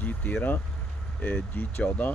G13 G14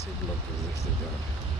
C block के visit से जा रहे हैं।